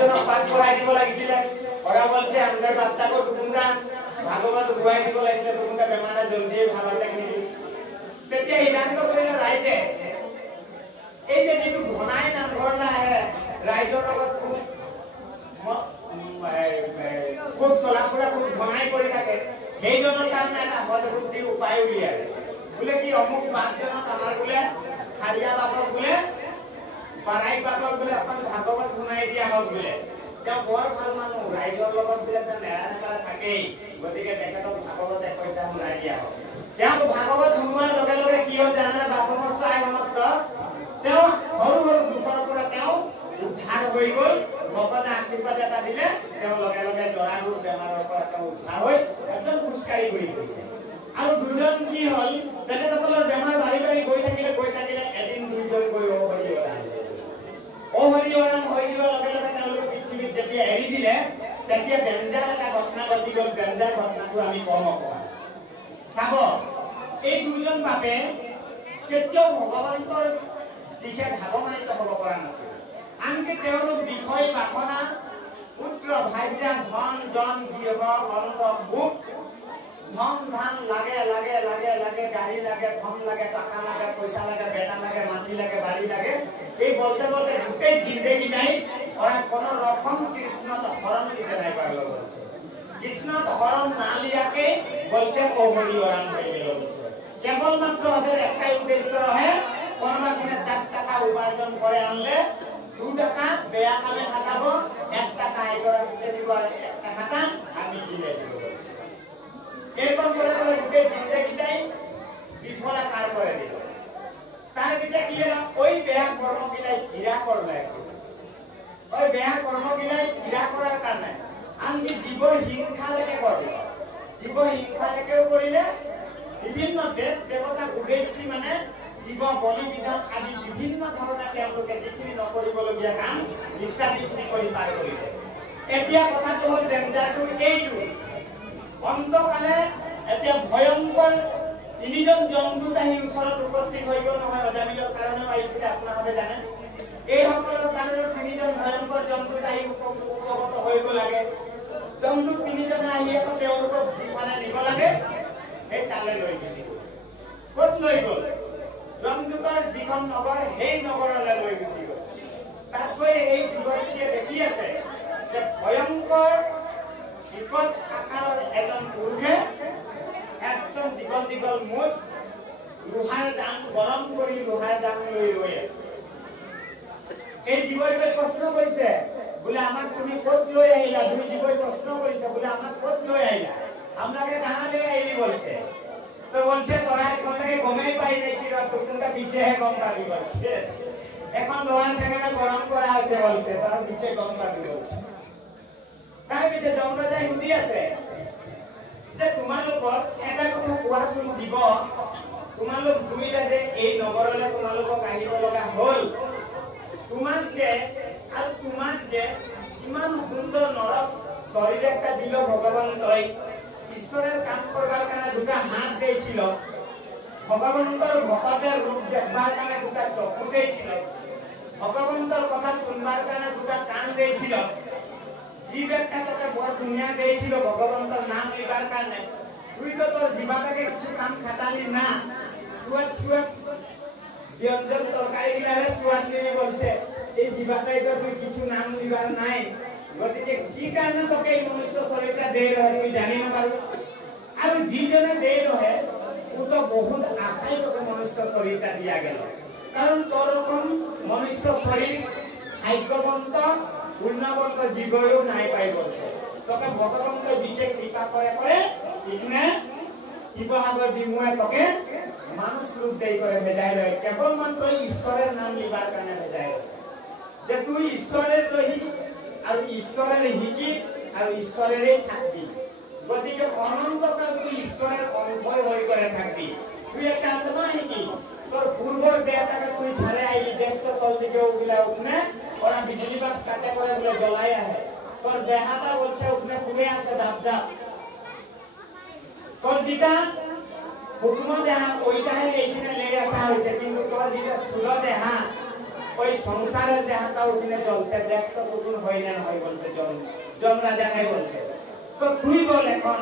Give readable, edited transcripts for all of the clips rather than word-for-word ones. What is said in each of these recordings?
বাপজনক পাঠ পঢ়াই দিব লাগিছিলে ওৰা বলছে আমাদেৰ বাপটাকে টুকুনটা ভাগবত গুৱাই দিব লাগিছিলে টুকুনটা বেমাৰটা জলদিয়ে ভাল হৈ থাকে নেকি তেতিয়া সিদ্ধান্ত কৰিলে ৰাইজে এই যে যিটো ঘনাই নামঘৰলৈ আহে ৰাইজৰ লগত খুব চলাফুৰা খুব ঘনাই কৰি থাকে সেইজনৰ কাৰণে এটা সদবুদ্ধি উপায় উলিয়ালে বোলে কি অমুক বাপজনক আমাৰ বোলে খাৰিয়া বাপক বোলে পাৰাই বাপক বোলে এখন ভাগৱত শুনাই দিয়া হওক বোলে তেওঁ বৰ ভাল মানুহ ৰাইজৰ লগত বোলে নেৰা নেপেৰা থাকেই গতিকে তেখেতক ভাগৱত একৈটা শুনাই দিয়া হওক তেওঁ ভাগৱত শুনোৱাৰ লগে লগে কি হ'ল জানেনে বাপমস্ত আই সমস্ত তেওঁ সৰু সৰু দুখৰ পৰা তেওঁ উদ্ধাৰ হৈ গ'ল ভকতে আশীৰ্বাদ এটা দিলে তেওঁ লগে লগে জৰাৰোগ বেমাৰৰ পৰা তেওঁ উদ্ধাৰ হৈ একদম খোজকাঢ়ি ঘূৰি ফুৰিছে আৰু দুজন কি হ'ল তেখেতসকলৰ বেমাৰ বাঢ়ি বাঢ়ি গৈ থাকিলে এদিন দুইজন গৈ হৰি ওৰাম হৈ যোৱাৰ লগে লগে তেওঁলোকে পৃথিৱীত যেতিয়া এৰি দিলে তেতিয়া ডেঞ্জাৰ এটা ঘটনা ঘটি গ'ল ডেঞ্জাৰ ঘটনাটো আমি কম অকণমান চাব এই দুজন বাপে কেতিয়াও ভগৱন্তৰ দিশে ধাৱমানিত হ'ব পৰা নাছিল আনকি তেওঁলোক বিষয় বাসনা পুত্ৰ ভাৰ্যা ধন জন গৃহ অন্ত ভোগ ধন ধান লাগে লাগে লাগে লাগে গাড়ী লাগে ধন লাগে টাকা লাগে পইচা লাগে বেটা লাগে মাটি লাগে বাড়ি লাগে এই বলতে বলতে গোটেই জিন্দেগি নাই ওরা কোন রকম কৃষ্ণত হরণ দিতে নাই পারলো বলছে কৃষ্ণত হরণ না লিয়াকে বলছে ও হরি ওরাম হয়ে গেল বলছে কেবলমাত্র ওদের একটাই উদ্দেশ্য রহে কোনোবা কিনা 4 টাকা উপার্জন করে আনলে 2 টাকা বেয়া কামে খাটাবো 1 টাকা আইগরা দিতে দিব আর 1 টাকাটা আমি দিয়ে দিব বলছে এরকম করে করে গোটেই জিন্দেগিটাই বিফলে পার করে দিল তার পিছে কি হলো ওই বেয়া কর্মগিলাই ঘিরা করলে ওই বেয়া কর্মগিলাই ঘিরা করার কারণে আনকি জীব হিংসা লেগে করলো জীব হিংসা লেগেও করিলে বিভিন্ন দেব দেবতা উদ্দেশ্যি মানে জীব বলি বিধান আদি বিভিন্ন ধরনের তেওঁলোকে যিখিনি নকৰিবলগীয়া কাম ইত্যাদিখিনি কৰি পাৰ কৰিলে এতিয়া কথাটো হ'ল ডেঞ্জাৰটো এইটো অন্তকালে এতিয়া ভয়ংকৰ তিনিজন জমদূত আহি ওচৰত উপস্থিত হৈ গ'ল নহয় অজামিলৰ কাৰণে আহিছিলে আপোনালোকে জানে এই সকলৰ কাৰণে তিনিজন ভয়ংকৰ জমদূত আহি উপগত হৈ গ'ল লাগে জমদূত তিনিজনে আহি আকৌ তেওঁলোকক যিফালে নিব লাগে সেই তালে লৈ গৈছিল ক'ত লৈ গ'ল জমদূতৰ যিখন নগৰ সেই নগৰলৈ লৈ গৈছিল তাত গৈ এই যুৱতীয়ে দেখি আছে যে ভয়ংকৰ বিকট আকাৰৰ এজন পুৰুষে একদম দীঘল দীঘল মুছ লোহাৰ দাং গৰম কৰি লোহাৰ দাং লৈ ৰৈ আছে এই জীৱই প্ৰশ্ন কৰিছে বোলে আমাক তুমি ক'ত লৈ আহিলা দুই জীৱই প্ৰশ্ন কৰিছে বোলে আমাক ক'ত লৈ আহিলা আমরাকে कहां ले आइली বলছে তো বলছে তোরা এখন থেকে গমেই পাই নাই কি টুকুনটা পিছে হে গম পাবি বলছে এখন লোহার ঠেকানা গরম করা আছে বলছে তার পিছে গম পাবি বলছে তার পিছে জমরাজাই হুদি আছে যে তোমালোকৰ এটা কথা কোৱাচোন দিব তোমালোক দুইটা যে এই নগৰলৈ তোমালোকক আহিব লগা হ'ল তোমাক যে আৰু তোমাক যে ইমান সুন্দৰ নৰস শৰীৰ একটা দিল ভগৱন্তই ঈশ্বৰৰ কাম কৰবাৰ কাৰণে দুটা হাত দিছিল ভগৱন্তৰ ভকতৰ ৰূপ দেখবাৰ কাৰণে দুটা চকু দিছিল ভগৱন্তৰ কথা শুনবাৰ কাৰণে দুটা কাণ দিছিল জীব একটা তোকে বড় দুনিয়া দিয়েছিল ভগবন্তৰ নাম লিবার কারণে তুই তো তোর জীবাটাকে কিছু কাম খাটালি না সুয়াদ সুয়াদ ব্যঞ্জন তরকারি গিলারে সুয়াদ নিয়ে বলছে এই জীবাটাই তো তুই কিছু নাম লিবার নাই গতিকে কি কারণে তোকে এই মনুষ্য শরীরটা দেই রহে তুই জানি না পারো আর যিজনে দেই রহে ও তো বহুত আশাই তোকে মনুষ্য শরীরটা দিয়া গেল কারণ তোর রকম মনুষ্য শরীর ভাগ্যবন্ত পূর্ণবন্ত জীবও নাই পাই বলছে তোকে ভগবন্ত বিজে কৃপা করে করে ইনে শিৱসাগৰ বিমুয়ে তোকে মানুষ রূপ দেই করে ভেজাই রয় কেবল মাত্র ঈশ্বরের নাম লিবার কারণে ভেজাই রয় যে তুই ঈশ্বরের রহি আর ঈশ্বরের হিকি আর ঈশ্বরেরই থাকবি গতিকে অনন্তকাল তুই ঈশ্বরের অংশই হয়ে করে থাকবি তুই একটা আত্মা হিকি তোর পূর্বর দেহটাকে তুই ছাড়ে আইলি দেহ তো তল দিকে উগলা উঠনে ওরা বিজলি বাস কাটে করে বলে জ্বলাই আহে তোর দেহাটা বলছে উঠনে পুড়ে আছে দাব দাব তোর যেটা হুকুম দেহা ওইটাই এইখানে লেগে আসা হয়েছে কিন্তু তোর যেটা স্থূল দেহা ওই সংসারের দেহটা ওখানে জ্বলছে, দেখ তো কখন হয় না হয় বলছে জন রাজা নাই বলছে। তো তুই বল এখন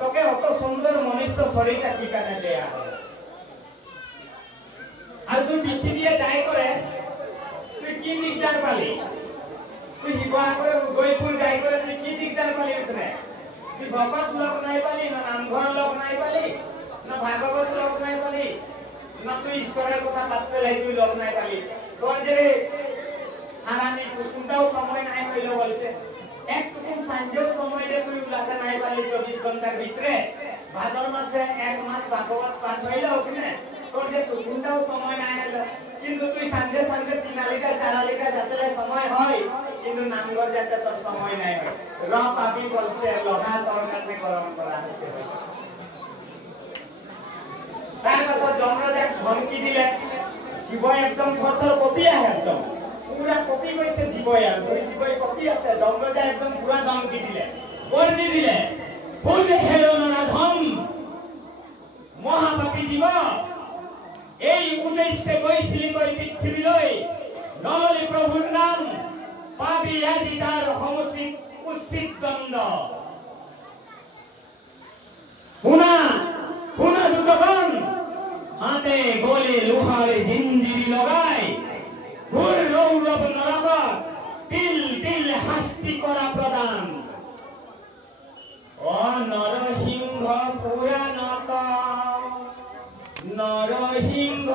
তোকে অত সুন্দর মনুষ্য শরীরটা কি কানে দেয়া আর তুই পিঠি দিয়ে যাই করে তুই কি দিকদার পালি? তুই হিবা করে উদয়পুর যাই করে তুই কি দিকদার পালি? ওখানে তুই ভকত লোক নাই পালি, না নামঘর লোক নাই পালি, না ভাগবত লোক নাই পালি, না তুই ঈশ্বরের কথা বাঁচতে লাই তুই লোক নাই পালি। তোর যে হারানি কুসুমটাও সময় নাই হইল বলছে, একটুকুন সাঞ্জেও সময় যে তুই উলাতে নাই পারলি 24 ঘন্টার ভিতরে, ভাদর মাসে 1 মাস ভাগবত পাঠ হইল ওখানে, তোর যে টুকুনটাও সময় নাই হইল। কিন্তু তুই সাঞ্জে সাঞ্জে 3 আলিকা 4 আলিকা যাতে সময় হয়, কিন্তু নামঘর যাতে তোর সময় নাই হয়। র পাবি বলছে, লোহা তোর কাছে গরম করা হচ্ছে। তারপর জমরাজা ধমকি দিলে, জীব একদম থরথর কপি আহে, একদম পুরা কপি কইছে জীব, আর দুই জীব কপি আছে। জমরাজা একদম পুরা ধমকি দিলে, বর্জি দিলে, ভুল হেলো নরাধম মহাপাপী জীব, এই উদ্দেশ্যে গৈছিলি তই পৃথিবীলৈ, নললি প্রভুর নাম পাবি আজি তার সমসিত উচিত দণ্ড। শুনা শুনা দুতগণ, হাতে গলে লোহার জিঞ্জিরি লগাই, ঘোর রৌরব নরকত তিল তিল হাস্তি করা প্রদান। ও নরসিংহ পুরাণক, নরসিংহ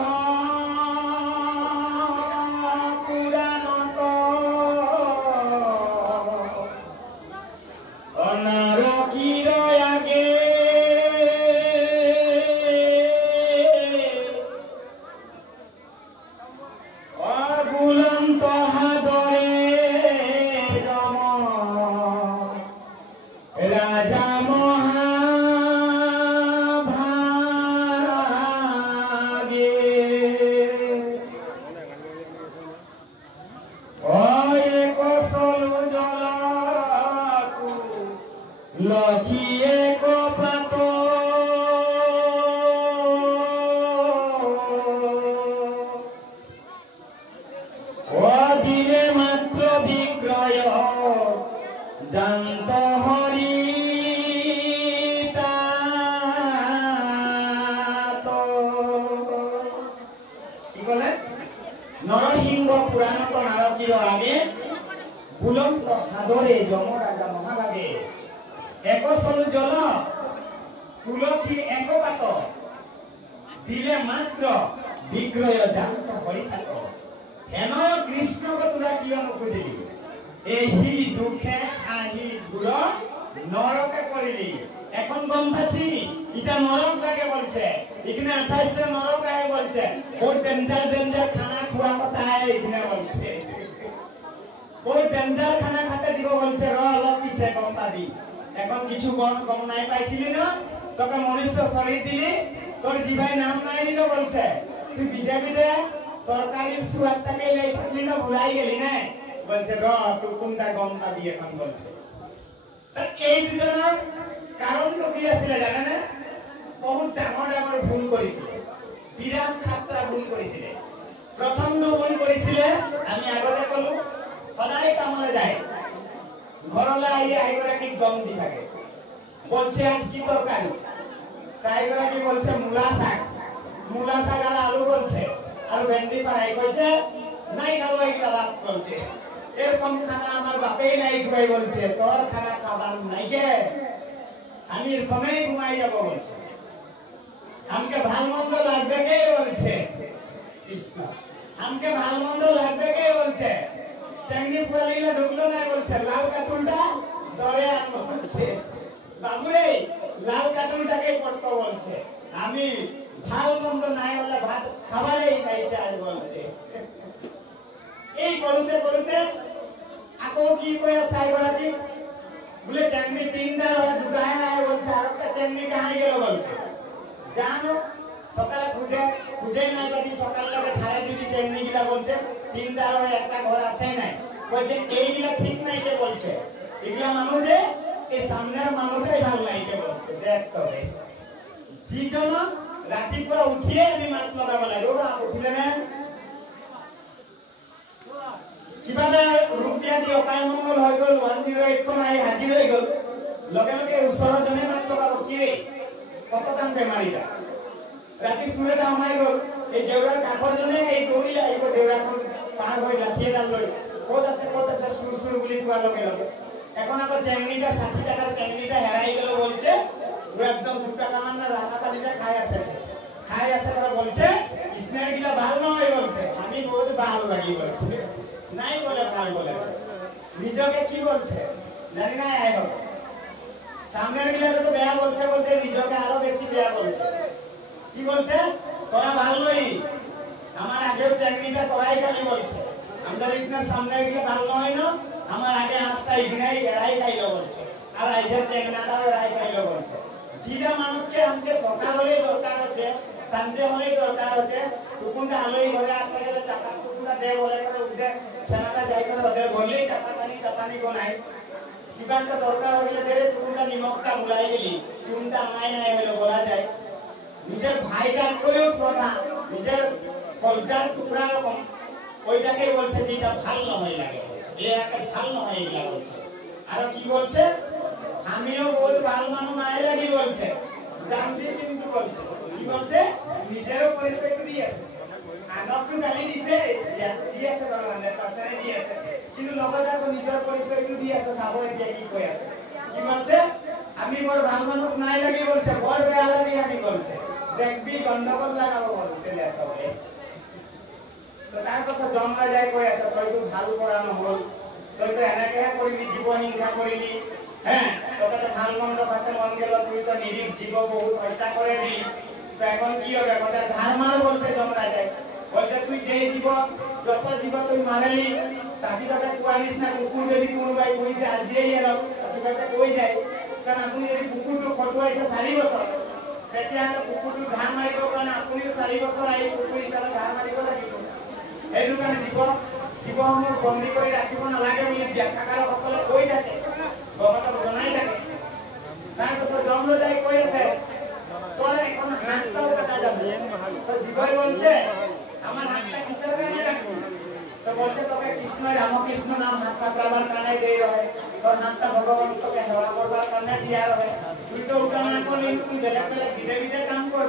পুরাণক, নরকির আগে অগুলন্ত হাদরে যম রাজা মহাভাগে, অয়ে কসলু জলতু লখিয়ে কপাত, অধীরে মাত্র বিক্রয় জান্ত হরি কি বলে? নরসিংহ পুরাণত নারকীর আগে বুলন্ত হাদরে যমরাজা মহাভাগে, একসল জল তুলসী একপাত, দিলে মাত্র বিগ্রহ জান্ত হরি থাক। হেন কৃষ্ণক তোরা কিয় নুখুজিলি? এই দুঃখে আহি ঘুর নরকে পড়িলি। এখন গম পাচ্ছি এটা নরক লাগে বলছে, এখানে 28টা নরক আয় বলছে, বহুত ডেঞ্জার ডেঞ্জার খানা খোয়া কথা এখানে বলছে, বহুত ডেঞ্জার খানা খাতে দিব বলছে। র অলপ পিছে গম পাবি। এখন কিছু গম নাই পাইছিলি না, তোকে মনুষ্য শরীর দিলি, তোর জিভায় নাম নাই দিল বলছে। তুই বিদে বিদে তরকারির সুয়াদটাকে লেই থাকলি না, ভুলাই গেলি না বলছে। র টুকুনটা গম পাবি এখন বলছে। এই দুজনের কারণটা কি আছিল জানে না? বহুত ডাঙৰ ডাঙৰ ভুল কৰিছিল, বিৰাট খাতৰা ভুল কৰিছিল। প্ৰথমটো ভুল কৰিছিল আমি আগতে কলো, সদায় কামলে যায়, ঘৰলৈ আহি আইগৰাকীক গম দি থাকে, বলছে আজ কি তৰকাৰি, তাইগৰাকী বলছে মূলা শাক, মূলা শাক আর আলু বলছে, আর ভেন্ডি ফ্রাই করছে, নাই খাবো এগুলা বাপ বলছে। এরকম খানা আমার বাপেই নাই খাই বলছে, তোর খানা খাবার নাই কে, আমি এরকমই ঘুমাই যাব বলছে। আমাকে ভাল মন্দ লাগবে কে বলছে, আমাকে ভাল মন্দ লাগবে কে বলছে। চেঙ্গি পুরাইলে ঢুকলো না বলছে, লাল কাটুলটা ধরে আনবো বলছে। বাবুরে লাল কাটুলটাকে পটকো বলছে, আমি ভাল মন্দ নাই হলে ভাত খাবারেই খাইতে আজ বলছে। এই করতে করতে আকো কি কয়ে সাইগরাজি বলে চেঙ্গি তিনটা হয় দুটো আয় বলছে, আর একটা চেঙ্গি কাহাই গেল বলছে। জানো সকালে খুঁজে নাই পারি, সকাল লাগে ছাড়া দিদি চেঙ্গি গিলা বলছে, তিনটা হয় একটা ঘর আসে নাই বলছে, এইগুলা ঠিক নাই কে বলছে, এগুলা মানুষ যে এই সামনের মানুষটাই ভাল নাই কে বলছে। দেখ তবে যিজন ৰাতিপুৱা উঠিয়ে আমি মাত লগাব লাগে, ওৰা উঠিলে না কিবা এটা ৰূপ দিয়া দি অপায় মংগল হৈ গ'ল 108 খন আহি হাজিৰ হৈ গ'ল লগে লগে ওচৰৰ জনে মাত্ৰ আৰু কি ৰে কতটান বেমাৰীটা ৰাতি সুৰেটা সোমাই গ'ল এই জেউৰাৰ কাষৰ জনে এই দৌৰি আহিব জেউৰাখন পাৰ হৈ লাঠি এডাল লৈ ক'ত আছে সুৰ সুৰ বুলি কোৱাৰ লগে লগে এখন আকৌ চেংনিটা 60 টাকার চেংনিটা হেরাই গেল বলছে ও একদম 2 টাকা মান না রাঙা পানিটা খাই আছে করে বলছে ইতনার গিলা ভালো নয় বলছে আমি বহুত ভালো লাগি বলছে নাই বলে ভালো বলে নিজকে কি বলছে জানি না আয় হবে সামনের গিলা তো বেয়া বলছে নিজকে আরো বেশি বেয়া বলছে কি বলছে তোরা ভালোই আমার আগের চেংনিটা তোরাই খালি বলছে আমাদের ইতনার সামনে গিলা ভালো নয় না আমার আগে আজটা ইগনাই এরাই খাইলো বলছে আর আইজের চেংনাটাও এরাই খাইলো বলছে যেটা মানুষকে আমাকে সকাল হলেই দরকার আছে সঞ্জে হলেই দরকার আছে টুকুনটা আলোই ঘরে আসতে গেলে চাপা টুকুনটা দে বলে করে উঠে ছানাটা যাই করে ওদের বললেই চাপানি গোনাই কিবা একটা দরকার হয়ে গেলে দেরে টুকুনটা নিমকটা মুলাই গেলি চুনটা নাই নাই হলে বলা যায় নিজের ভাইটার কইও শ্রদ্ধা নিজের কলজার টুকরা রকম ওইটাকে বলছে যেটা ভালো নয় লাগে এ একটা ভালো নয় এগুলা বলছে আর কি বলছে আমিও বহুত ভালো মানুষ নাই লাগি বলছে জানবি কিন্তু বলছে কি বলছে নিজেরও পরিচয় দিয়েছে আনকটো গালি দিছে দিয়েছে বড় 100% দিয়েছে কিন্তু লগতে নিজের পরিচয় দিয়েছে সাবো এতিয়া কি কই আছে কি বলছে আমি বড় ভালো মানুষ নাই লাগি বলছে বড় বেয়া লাগি আমি বলছে দেখবি গন্ডগোল লাগাবো বলছে লেখাবে তো তার পাছে জমরা যায় কই আছে তুই তো ভালো করা নহল তুই তো এনেকে করিলি জীব হিংসা করিলি হ্যাঁ তোকে তো ভাল মন্দ খাতে মন গেল তুই তো নিরীহ জীব বহুত হত্যা করে দিলি তো এখন কি হবে কথা ধারমার বলছে জমরা যায় বলছে তুই যে জীব যত জীব তুই মারলি তাকি কথা কোয়ানিস না কুকুর যদি কোন ভাই কইছে আজিই এর তাকি কথা কই যায় কারণ আপনি যদি কুকুরটো খটুয়াইছে 4 বছর তেতিয়া কুকুরটো ধান মারিব কারণ আপনি 4 বছর আই কুকুর হিসাবে ধান মারিব লাগিব এই দোকানে জীবসমূহ বন্দী কৰি ৰাখিব নালাগে বুলি ব্যাখ্যাকাৰসকলে কৈ থাকে ভগৱানক জনাই থাকে তাৰপিছত জমলদাই কৈ আছে তোৰ এখন হাতটাও কাটা যাবে তো জীবই বলছে আমার হাতটা কিসের কারণে কাটবি তো বলছে তোকে কৃষ্ণ রামকৃষ্ণ নাম হাত কাটাবার কারণে দেই রহে তোর হাতটা ভগবান তোকে সেবা করবার কারণে দিয়া রহে তুই তো ওটা না করলি তুই বেলেগ বেলেগ বিধে কাম কর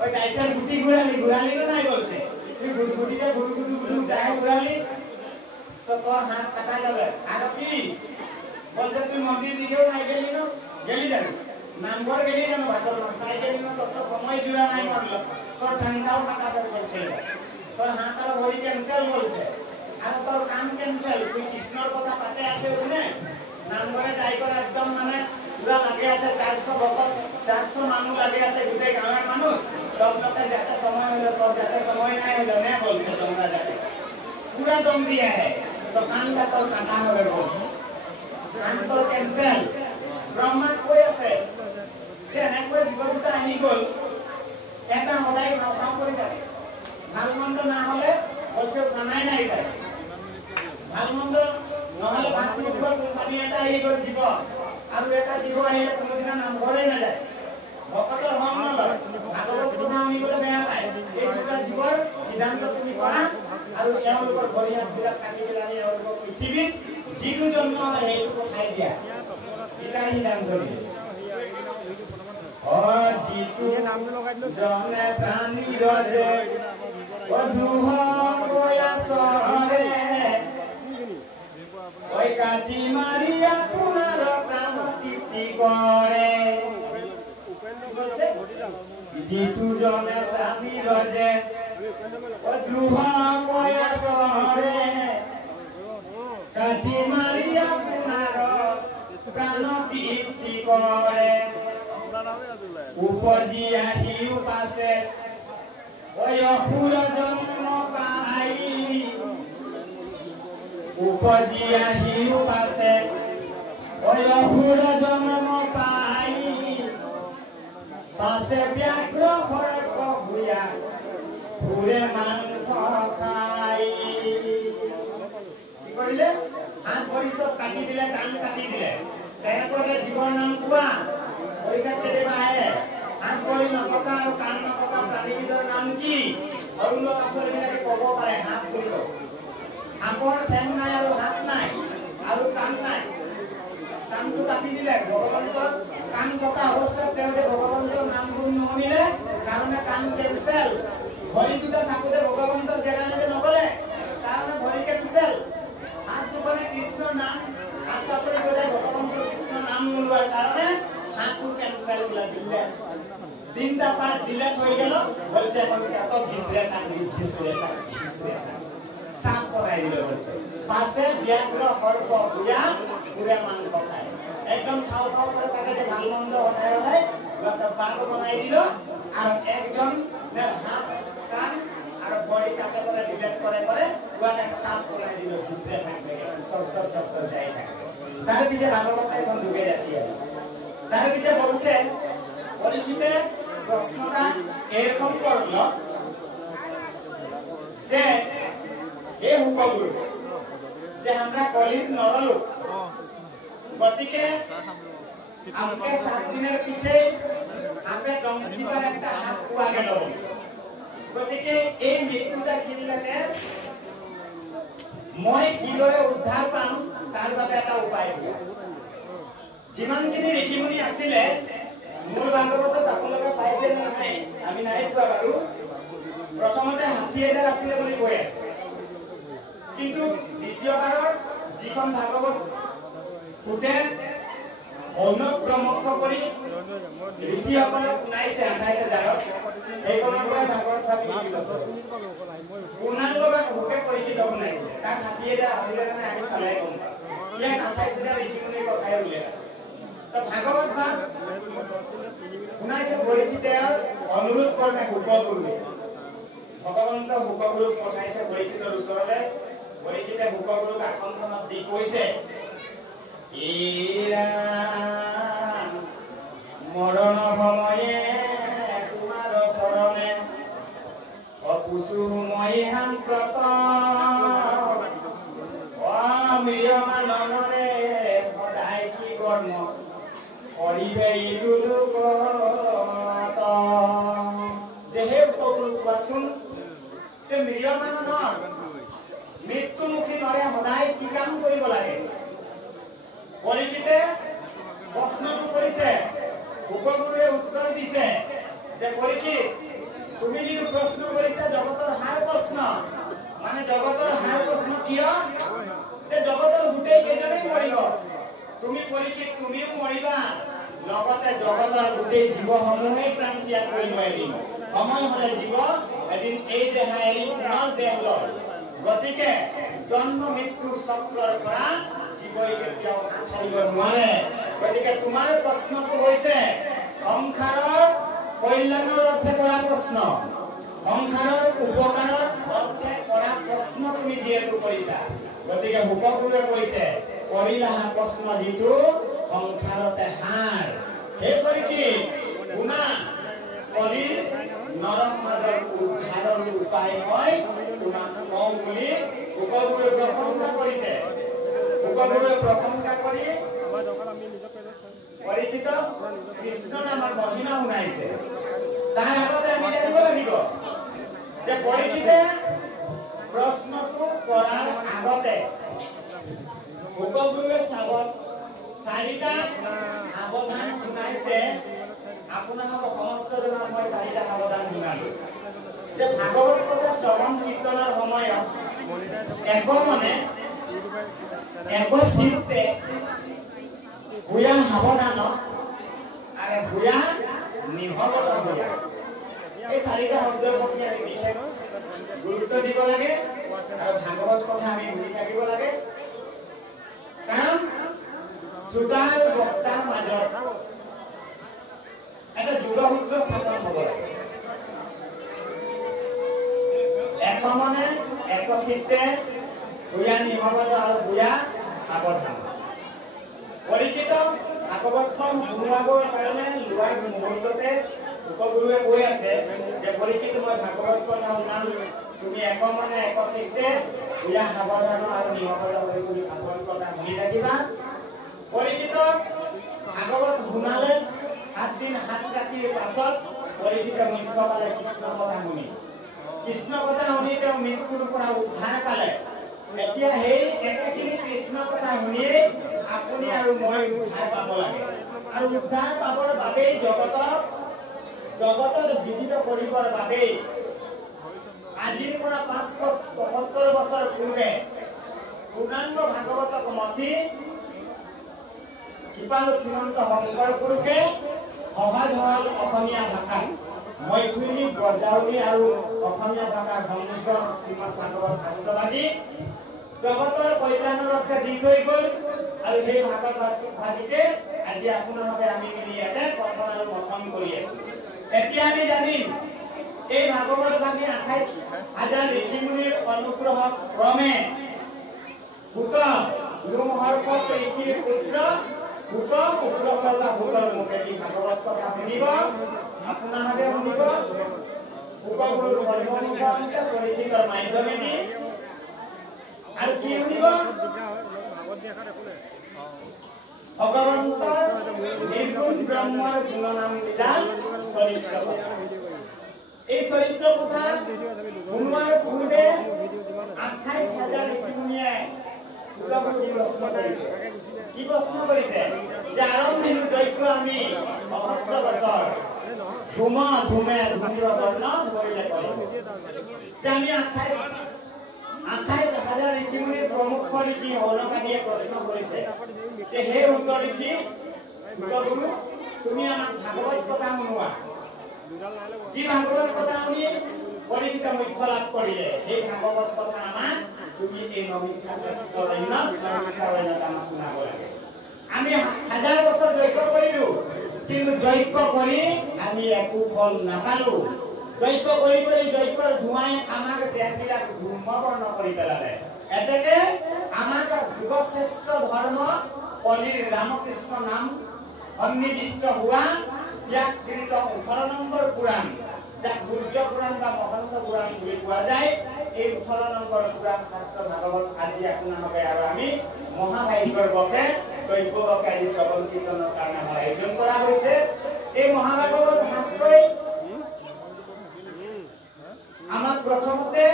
ওই ডাইসের গুটি ঘুরালি না নাই বলছে তুই গুটিতে গুটি ডাই ঘুরালি তো তোর হাত কাটা যাবে আর কি বলছে তুই মন্দির দিকেও নাই গেলি না গেলি জানি নামঘর গেলি জানো ভাদর মাস নাই গেলি না তোর তো সময় জুড়া নাই মারল তোর ঠান্ডাও কাটা যাবে বলছে তোর হাত আর ভরি ক্যান্সেল বলছে আর তোর কাম ক্যান্সেল তুই কৃষ্ণর কথা পাতে আছে ওখানে নামঘরে যাই করে একদম মানে পুরা লাগে আছে 400 ভক্ত 400 মানুষ লাগে আছে গোটে গাঁয়ের মানুষ সব লোকের যাতে সময় হলো তোর যাতে সময় নাই হলো না বলছে তোমরা যাতে पूरा दम दिया है तो कान का तोर काटा হবে বলছে কান তোর ক্যান্সেল ব্রহ্মা কই আছে যে এনেকৈ জীবটা আনি গল এটা হদাই খাও করে যাবে ভাল মন্দ না হলে বলছে খানাই নাই তাই ভাল মন্দ নহলে ভাত মুখৰ কোম্পানী এটা আহি গল জীব আৰু এটা জীব আহিলে কোনোদিনা নাম ঘৰে না যায় ভকতৰ মন নলয় ভাগৱত কথা শুনিবলৈ বেয়া পায় এই দুটা জীবৰ সিদ্ধান্ত তুমি কৰা আৰু এওঁলোকৰ ভৰিহাত বিৰাট কাটি পেলানি এওঁলোকৰ পৃথিৱীত যিটো জন্ম হয় সেইটো পঠাই দিয়া এটাই নাম ধৰি অ যিটো জনে প্ৰাণী ৰজে অধুহ বয়াসৰে ওই কাটি মাৰিয়া পুনৰ প্ৰাণ তৃপ্তি কৰে যিটো জনে প্ৰাণী ৰজে অধুহ বয়াসৰে কাটি মাৰিয়া পুনৰ প্ৰাণ তৃপ্তি কৰে উপজি আহিও পাছে ওই অসুর জন্ম পাই উপজি আহিও পাছে ওই অসুর জন্ম পাই পাছে ব্যাঘ্র সৰ্প হুয়া ফুৰে মাংস খাই কি কৰিলে হাত ভৰি চব কাটি দিলে কাণ কাটি দিলে তেনেকৈ জীৱৰ নাম কোৱা পৰীক্ষাত কেতিয়াবা আহে হাত ভৰি নথকা আৰু কাণ নথকা প্ৰাণীবিধৰ নাম কি অৰুণ আচলবিলাকে ক'ব পাৰে হাত ভৰি সাপৰ ঠেং নাই আৰু হাত নাই আৰু কাণ নাই কাণটো কাটি দিলে ভগৱন্তৰ কাণ থকা অৱস্থাত তেওঁতে ভগৱন্তৰ নাম গুণ নুশুনিলে কাৰণে কাণ কেনচেল ভৰি দুটা থাকোতে ভগৱন্তৰ জেগালৈকে নগলে কাৰণে ভৰি কেনচেল হাত দুখনে কৃষ্ণৰ নাম আশা কৰি গলে ভগৱন্তৰ কৃষ্ণৰ নাম নোলোৱাৰ কাৰণে হাতটো কেনচেল বোলা দিলে তিনটা পাত ডিলেট হৈ গেল বলছে এখন কত ঘিসরে থাকবি ঘিসরে থাক সাপ করাই দিল বলছে পাশে ব্যাঘ্র সর্প পূজা পুরে মাংস খায় একজন খাও খাও করে তাকে যে ভাল মন্দ হনায় হনায় একটা বাঘ বানাই দিল আর একজন হাত কান আর বডি কাকে করে ডিলেট করে করে ওটা সাপ করাই দিল ঘিসরে থাকবে সর সর সর সর যাই থাকবে তার পিছে ভাগবত এখন ঢুকে যাচ্ছি আমি তার পিছে বলছে পরীক্ষিতে প্রশ্নটা এরকম করল যে হে হুকগুরু যে আমরা কলির নরলোক গতিকে আমাকে 7 দিনের পিছে হাতে ডংসিবার একটা হাত পোয়া গেল বলছে গতিকে এই মৃত্যুটা কিনলেকে মই কিদৰে উদ্ধাৰ পাম তাৰ বাবে এটা উপায় দিয়া যিমানখিনি ঋষিমুনি আছিলে মোৰ ভাগৱতত আপোনালোকে পাইছে নহয় আমি নাই পোৱা বাৰু প্ৰথমতে হাতী এডাল আছিলে বুলি কৈ আছে কিন্তু দ্বিতীয়বাৰৰ যিখন ভাগৱত উঠে অনুক্ৰমক কৰি ঋষিসকলে শুনাইছে 28,000 সেইখনৰ পৰা ভাগৱত ভাবি লিখিত পূৰ্ণাংগ বা হুকে পৰিচিত শুনাইছে তাত হাতী এডাল আছিলে কাৰণে আমি চালাই গম পাওঁ ইয়াত 28,000 ঋষিমুনিৰ কথাই উল্লেখ আছে তো ভাগৱত ভাগ শুনাইছে পৰীক্ষিতে অনুৰোধ কৰে হুকগুৰুৱে ভগৱন্ত হুকগুৰুক পঠাইছে পৰীক্ষিতৰ ওচৰলৈ পৰীক্ষিতে হুকগুৰুক আকণ্ঠনত দি কৈছে ইৰা মৰণ সময়ে তোমাৰ চৰণে অপুচু মই সাম্প্ৰত অমিয়মানৰে সদায় কি কৰ্ম কৰিবে ইটো লোকত যে হে হুকগুৰু কোৱাচোন যে মিয়মানৰ মৃত্যুমুখী নৰে সদায় কি কাম কৰিব লাগে পৰীক্ষিতে প্ৰশ্নটো কৰিছে হুকগুৰুৱে উত্তৰ দিছে যে পৰীক্ষিত তুমি যিটো প্ৰশ্ন কৰিছা জগতৰ সাৰ প্ৰশ্ন মানে জগতৰ সাৰ প্ৰশ্ন কিয় যে জগতৰ গোটেই কেইজনেই মৰিব তুমি পৰীক্ষিত তুমিও মৰিবা লগতে জগতৰ গোটেই জীৱসমূহেই প্ৰাণ ত্যাগ কৰিব এদিন সময় হলে জীৱ এদিন এই দেহ এৰি পুনৰ দেহ লয় গতিকে জন্ম মৃত্যুৰ চক্ৰৰ পৰা জীৱই কেতিয়াও হাত সাৰিব নোৱাৰে গতিকে তোমাৰ প্ৰশ্নটো হৈছে সংসাৰৰ কল্যাণৰ অৰ্থে কৰা প্ৰশ্ন সংসাৰৰ উপকাৰৰ অৰ্থে কৰা প্ৰশ্ন তুমি যিহেতু কৰিছা গতিকে হুকগুৰুৱে কৈছে কৰিলা প্ৰশ্ন যিটো সংসাৰতে হাৰ হে পৰীক্ষিত শুনা কলিৰ নৰক মাজৰ উদ্ধাৰৰ উপায় মই তোমাক কওঁ বুলি হুকগুৰুৱে প্ৰশংসা কৰিছে হুকগুৰুৱে প্ৰশংসা কৰি পৰীক্ষিত কৃষ্ণ নামৰ মহিমা শুনাইছে তাৰ আগতে আমি জানিব লাগিব যে পৰীক্ষিতে প্ৰশ্নটো কৰাৰ আগতে হুকগুৰুৱে চাৰিটা সাৱধান শুনাইছে আপোনালোক সমস্ত জনক মই চাৰিটা সাৱধান শুনালো যে ভাগৱত কথা শ্ৰৱণ কীৰ্তনৰ সময়ত একমনে একচিত্তে ভূয়া সাৱধান আৰু ভূয়া নিহবত ভূয়া এই চাৰিটা শব্দৰ প্ৰতি আমি বিশেষ গুৰুত্ব দিব লাগে আৰু ভাগৱত কথা আমি শুনি থাকিব লাগে কাৰণ শ্ৰোতা আৰু বক্তাৰ মাজত এটা যোগসূত্ৰ স্থাপন হ'ব লাগে একমনে একচিত্তে ভূয়া নিহবত আৰু ভূয়া সাৱধান পৰীক্ষিত ভাগৱতখন শুনাবৰ কাৰণে লোৱাৰ মুহূৰ্ততে হুকগুৰুৱে কৈ আছে যে পৰীক্ষিত মই ভাগৱত কথা শুনাম তুমি একমনে একচিত্তে ভূয়া সাৱধান আৰু নিহবত হৈ বুলি ভাগৱত কথা শুনি থাকিবা পৰীক্ষিত ভাগৱত শুনালে 7 দিন 7 ৰাতিৰ পাছত পৰীক্ষিত মুখ্য পালে কৃষ্ণ কথা শুনি তেওঁ মৃত্যুৰ পৰা উদ্ধাৰ পালে এতিয়া সেই একেখিনি কৃষ্ণ কথা শুনিয়ে আপুনি আৰু মই উদ্ধাৰ পাব লাগে আৰু উদ্ধাৰ পাবৰ বাবে জগতত বিদিত কৰিবৰ বাবে আজিৰ পৰা 575 বছৰ পূৰ্বে পূৰ্ণাংগ ভাগৱতক মতি কৃপালু শ্ৰীমন্ত শংকৰ পুৰুষে সহজ সৰল অসমীয়া ভাষা মৈথিলী ব্ৰজাৱলী আৰু অসমীয়া ভাষাৰ সংমিশ্ৰণ শ্ৰীমন্ত ভাগৱত শাস্ত্ৰবাদী জগতৰ কল্যাণৰ অৰ্থে দি থৈ গ'ল আৰু সেই ভাগৱতকে আজি আপোনালোকে আমি মিলি ইয়াতে কথন আৰু মথন কৰি আছো। এতিয়া আমি জানিম এই ভাগৱত ভাগী 28,000 ঋষি মুনিৰ অনুগ্ৰহ ক্ৰমে ভূতম লোমহৰ্ষ ঋষিৰ পুত্ৰ ভূতম উগ্ৰচৰ্বা ভূতৰ মুখেদি ভাগৱত কথা শুনিব আপোনালোকে শুনিব উপগুৰুৰ কৰ্মমুখান্ত পৰীক্ষিতৰ মাধ্যমেদি আৰু কি শুনিব ভগৱন্তৰ নিৰ্গুণ ব্ৰহ্মৰ গুণনাম বিধান চৰিত্ৰ কথা। এই চৰিত্ৰ কথা শুনোৱাৰ পূৰ্বে 28,000 ঋষি মুনিয়ে প্ৰশ্ন কৰিছে। কি প্ৰশ্ন কৰিছে যে আৰম্ভণি দৈত্য আমি সহস্ৰ বছৰ ধূমে ধূম্ৰবৰ্ণ কৰিলে কৰিম যে আমি 28,000 ঋষি মুনিৰ প্ৰমুখ ঋষি হলকাদিয়ে প্ৰশ্ন কৰিছে যে হে উত্তৰ ঋষি গুৰু তুমি আমাক ভাগৱত কথা শুনোৱা যি ভাগৱত কথা শুনি পৰীক্ষিত মুখ্য লাভ কৰিলে সেই ভাগৱত কথা আমাক তুমি এই নমিকাৰণ্য আমাক শুনাব লাগে। আমি 1000 বছৰ যজ্ঞ কৰিলো কিন্তু যজ্ঞ কৰি আমি একো ফল নাপালো। যজ্ঞ কৰি যজ্ঞৰ ধোঁৱাই আমাক দেহবিলাক ধূম্ৰবৰ্ণ কৰি পেলালে। এতেকে আমাক যুগশ্ৰেষ্ঠ ধৰ্ম পলিৰ ৰামকৃষ্ণ নাম সন্নিবিষ্ট হোৱা ইয়াক কৃত 18 নম্বৰ পুৰাণ যাক সূৰ্য পুৰাণ বা মহন্ত পুৰাণ বুলি কোৱা যায়। এই 18 নম্বৰ পুৰাণ শাস্ত্ৰ ভাগৱত আজি আপোনালোকে আৰু আমি মহাভাগ্যৰ বকে দৈৱকে আদি শ্ৰৱণ কীৰ্তনৰ কাৰণে আমাৰ আয়োজন কৰা হৈছে। এই মহাভাগৱত শাস্ত্ৰই আমাক প্ৰথমতে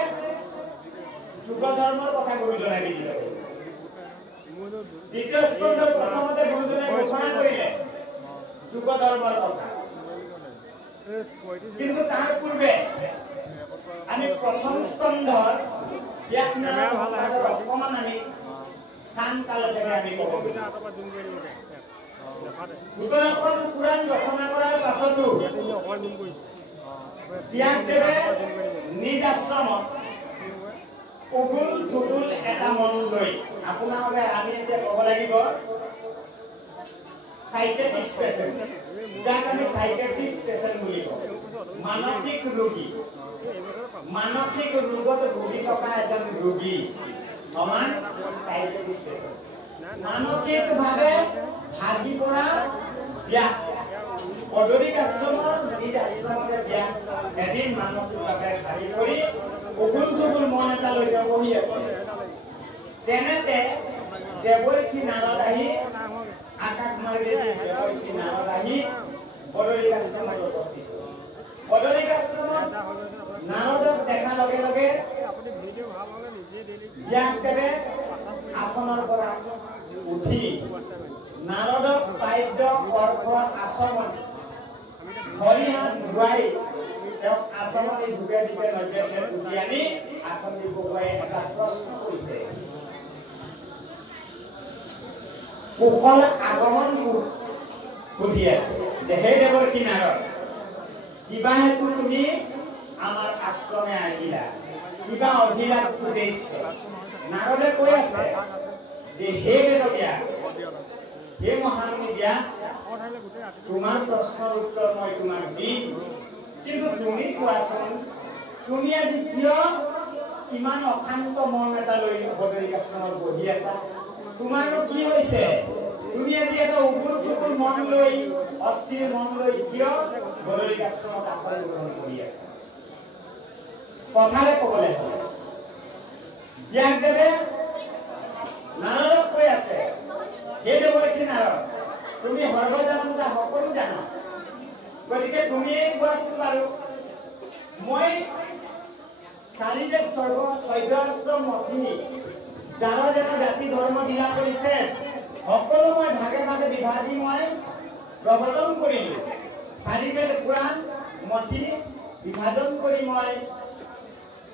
যুগ ধৰ্মৰ কথা গুৰুজনাই দি দিলে। দ্বিতীয় স্কন্ধৰ প্ৰথমতে গুৰুজনাই ঘোষণা কৰিলে যুগ ধৰ্মৰ কথা। কিন্তু তাৰ পূৰ্বে আমি প্ৰথম স্কন্ধৰ অকমান আমি স্থান কালতে আমি ক'ব দুটাখন পুৰাণ ৰচনা কৰাৰ পাছতো ব্যাসদেৱে নিজ আশ্ৰমত উগুল থুগুল এটা মন লৈ আপোনালোকে আমি এতিয়া ক'ব লাগিব সাইকেট্ৰিক পেশেন্ট যাক আমি সাইকেট্ৰিক পেশেন্ট বুলি কওঁ। মানসিক ৰোগী মানসিক ৰোগত ভুগি থকা এজন ৰোগী সমান সাইকেট্ৰিক পেশেন্ট। মানসিকভাৱে ভাগি পৰা ব্যাস পদৰিক আশ্ৰমৰ নিজ আশ্ৰমতে ব্যাস এদিন মানসিকভাৱে ভাগি পৰি উগুল থুগুল মন এটা লৈ বহি আছে। তেনেতে দেৱৰ্ষি নাৰদ আহি আকাশ মাৰ্গেদি দেৱৰ্ষি নাৰদ আহি পদৰিক আশ্ৰমত উপস্থিত। পদৰিক আশ্ৰমত নাৰদক দেখা লগে লগে ব্যাসদেৱে আসনৰ পৰা উঠি নাৰদক পাদ্য অৰ্ঘ আচমন ভৰি হাত ধুৱাই তেওঁক আচমনি ধুবে ধুবে নৈবেদ্য উঠি আনি আসন বহুৱাই এটা প্ৰশ্ন কৰিছে। কুশল আগমন সুধি আছে যে হে দেৱৰ্ষি নাৰদ কিবা হেতু তুমি আমাৰ আশ্ৰমে আহিলা, কিবা অভিলাষ উদ্দেশ্য? নাৰদে কৈ আছে যে হে বেদব্যাস হে মহামুনি ব্যাস তোমাৰ প্ৰশ্নৰ উত্তৰ মই তোমাক দিম, কিন্তু তুমি কোৱাচোন তুমি আজি কিয় ইমান অশান্ত মন এটা লৈ পদৰিক আশ্ৰমত বহি আছা? তোমাৰনো কি হৈছে? তুমি আজি এটা উগুল থুগুল মন লৈ অস্থিৰ মন লৈ কিয় পদৰিক আশ্ৰমত আসন গ্ৰহণ কৰি আছা? কথাৰে ক'বলৈ হ'লে ব্যাসদেৱে নাৰদক কৈ আছে হে দেৱৰ্ষি নাৰদ তুমি সৰ্বজানতা সকলো জানা, গতিকে তুমি কোৱাচোন বাৰু মই চাৰিবেদ চৈধ্য মথি যাৰা যাৰা জাতি ধৰ্ম বিলাক কৰিছে সকলো মই ভাগে ভাগে বিভাজি মই প্ৰৱৰ্তন কৰিলো চাৰিবেদ পুৰাণ মঠি বিভাজন কৰি মই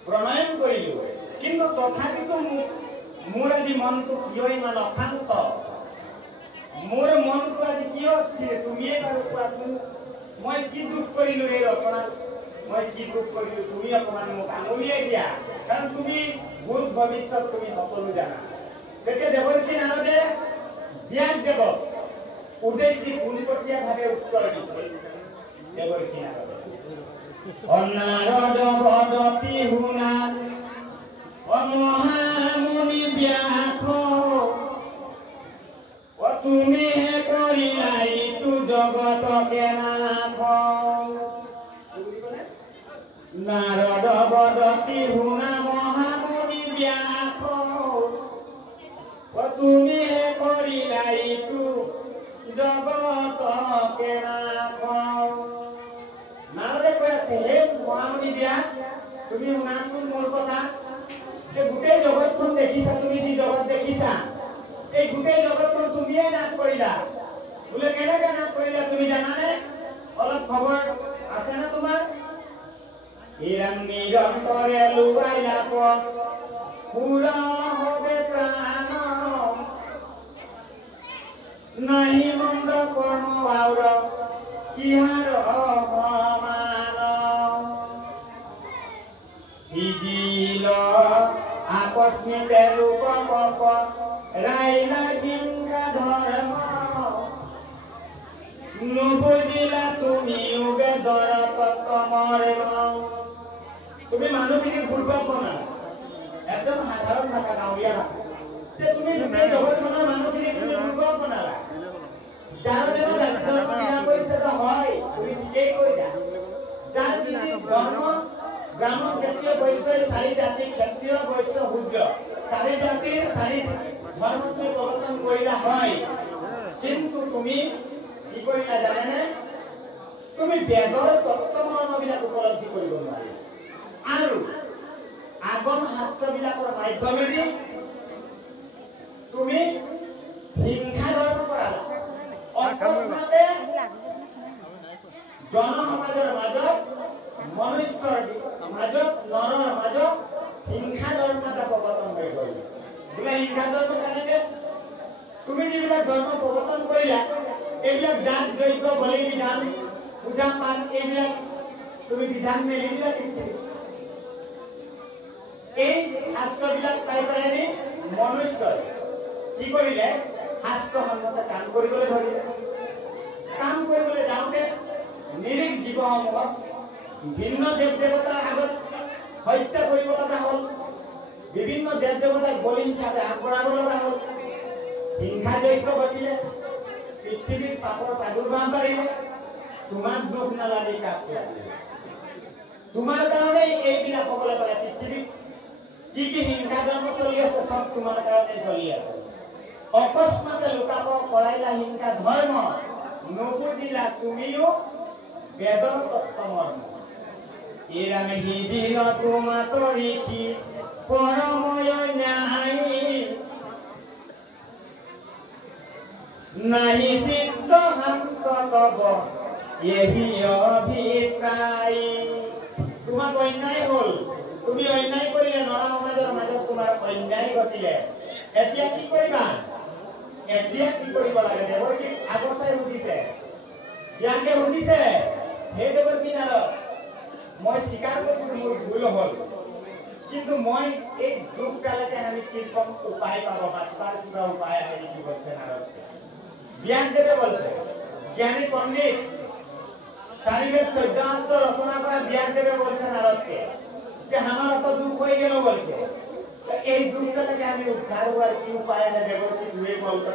প্ৰণয়ন কৰিলো কিন্তু তথাপিতো মোৰ আজি মনটো কিয় ইমান অশান্ত মোৰ মনটো আজি কিয় স্থিৰ তুমিয়ে বাৰু কোৱাচোন মই কি দুখ কৰিলো এই ৰচনা মই কি দুখ কৰিলো তুমি অকমান মোক আঙুলিয়াই দিয়া কাৰণ তুমি ভূত ভৱিষ্যত তুমি সকলো জানা তেতিয়া দেৱকী নাৰদে ব্যাসদেৱক উদ্দেশ্যি পোনপটীয়াভাৱে উত্তৰ দিছে দেৱকী নাৰদে অনাৰদ বদতি শুনা অমহামুনি ব্যাস তুমি কৰিলা ইটো জগতকে নাশ নাৰদ বদতি শুনা মহামুনি ব্যাস তুমি কৰিলা ইটো জগতকে নাশ নাৰদে কৈ আছে হে মহামুনি ব্যাস তুমি শুনাচোন মোৰ কথা যে গোটেই জগতখন দেখিছা তুমি যি জগত দেখিছা এই গোটেই জগতখন তুমিয়ে নাশ কৰিলা বোলে কেনেকৈ নাশ কৰিলা তুমি জানানে অলপ খবৰ আছে না তোমাৰ ইৰাম নিৰন্তৰে লুবাইলা পথ পুৰা হবে প্ৰাণ নাহি মন্দ কৰ্ম আউৰ ইহাৰ সমান হিদিল আকস্মিক ৰূপ পপ ৰাইলা হিংসা ধৰ্ম নুবুজিলা তুমিও বেদৰ তত্ত্বমৰ্ম তুমি মানুহখিনিক বুৰ্বক বনা একদম সাধাৰণ ভাষা গাঁৱলীয়া ভাষা যে তুমি গোটেই জগতখনৰ মানুহখিনিক তুমি বুৰ্বক বনালা যাৰ যেন ধৰ্ম নিৰ্ণয় কৰিছে যে হয় তুমি ঠিকেই কৰিলা যাৰ যি ধৰ্ম ব্ৰাহ্মণ ক্ষত্ৰিয় বৈশ্য চাৰি জাতি ক্ষত্ৰিয় বৈশ্য শূদ্ৰ চাৰি জাতিৰ চাৰি ধৰ্ম তুমি প্ৰৱৰ্তন কৰিলা হয় কিন্তু তুমি কি কৰিলা জানেনে তুমি বেদৰ তত্ত্বমৰ্মবিলাক উপলব্ধি কৰিব নোৱাৰিলা আৰু আগম শাস্ত্ৰবিলাকৰ মাধ্যমেদি তুমি হিংসা ধৰ্ম কৰালা অকস্মাতে জনসমাজৰ মাজত মনুষ্যৰ মাজত নৰৰ মাজত হিংসা ধৰ্ম এটা প্ৰৱৰ্তন হৈ গ'ল বোলে হিংসা ধৰ্ম কেনেকে তুমি যিবিলাক ধৰ্ম প্ৰৱৰ্তন কৰিলা এইবিলাক জাত যজ্ঞ বলি বিধান পূজা পাঠ এইবিলাক তুমি বিধান মেলি দিলা পৃথিৱীত এই শাস্ত্ৰবিলাক পাই পেলাইনি মনুষ্যই কি কৰিলে শাস্ত্ৰসন্মত কাম কৰিবলৈ ধৰিলে কাম কৰিবলৈ যাওঁতে নিৰীহ জীৱসমূহক ভিন্ন দেৱ দেৱতাৰ আগত হত্যা কৰিব লগা হ'ল বিভিন্ন দেৱ দেৱতাক বলি হিচাপে আগবঢ়াব লগা হ'ল হিংসা যজ্ঞ ঘটিলে পৃথিৱীত পাপৰ প্ৰাদুৰ্ভাৱ বাঢ়িলে তোমাক দুখ নালাগে কাক তোমাৰ কাৰণেই এইবিলাক হ'বলৈ পাৰে পৃথিৱীত কি কি হিংসা ধৰ্ম চলি আছে চব তোমাৰ কাৰণে চলি আছে অকস্মাতে লোকাপ কৰাইলা হিংসা ধৰ্ম নুবুজিলা তুমিও বেদৰ তত্ত্বমৰ্ম ইৰামে হিদিল তোমাতৰিকি পৰময় ন্যায় নাহি চিত্ত শান্ত তব এহি অভিপ্ৰায় তোমাক অন্যায় হ'ল তুমি অন্যায় কৰিলে নৰা সমাজৰ মাজত তোমাৰ অন্যায় ঘটিলে এতিয়া কি কৰিবা এতিয়া কি কৰিব লাগে দেৱকী আগচাই সুধিছে ইয়াকে সুধিছে হে দেৱকী নাৰদ মই স্বীকাৰ কৰিছো মোৰ ভুল হ'ল কিন্তু মই এই দুখ কালতে আমি কি কম উপায় পাব বাঁচবার কিবা উপায় আছে কি বলছে নারদ ব্যাসদেবে বলছে জ্ঞানী পণ্ডিত চারিবেদ 14 রচনা করা ব্যাসদেবে বলছে নারদকে যে আমার তো দুঃখ হয়ে গেল বলছে এই দুঃখটাকে আমি উদ্ধার হওয়ার কি উপায় আছে দেবকী দুই বলতে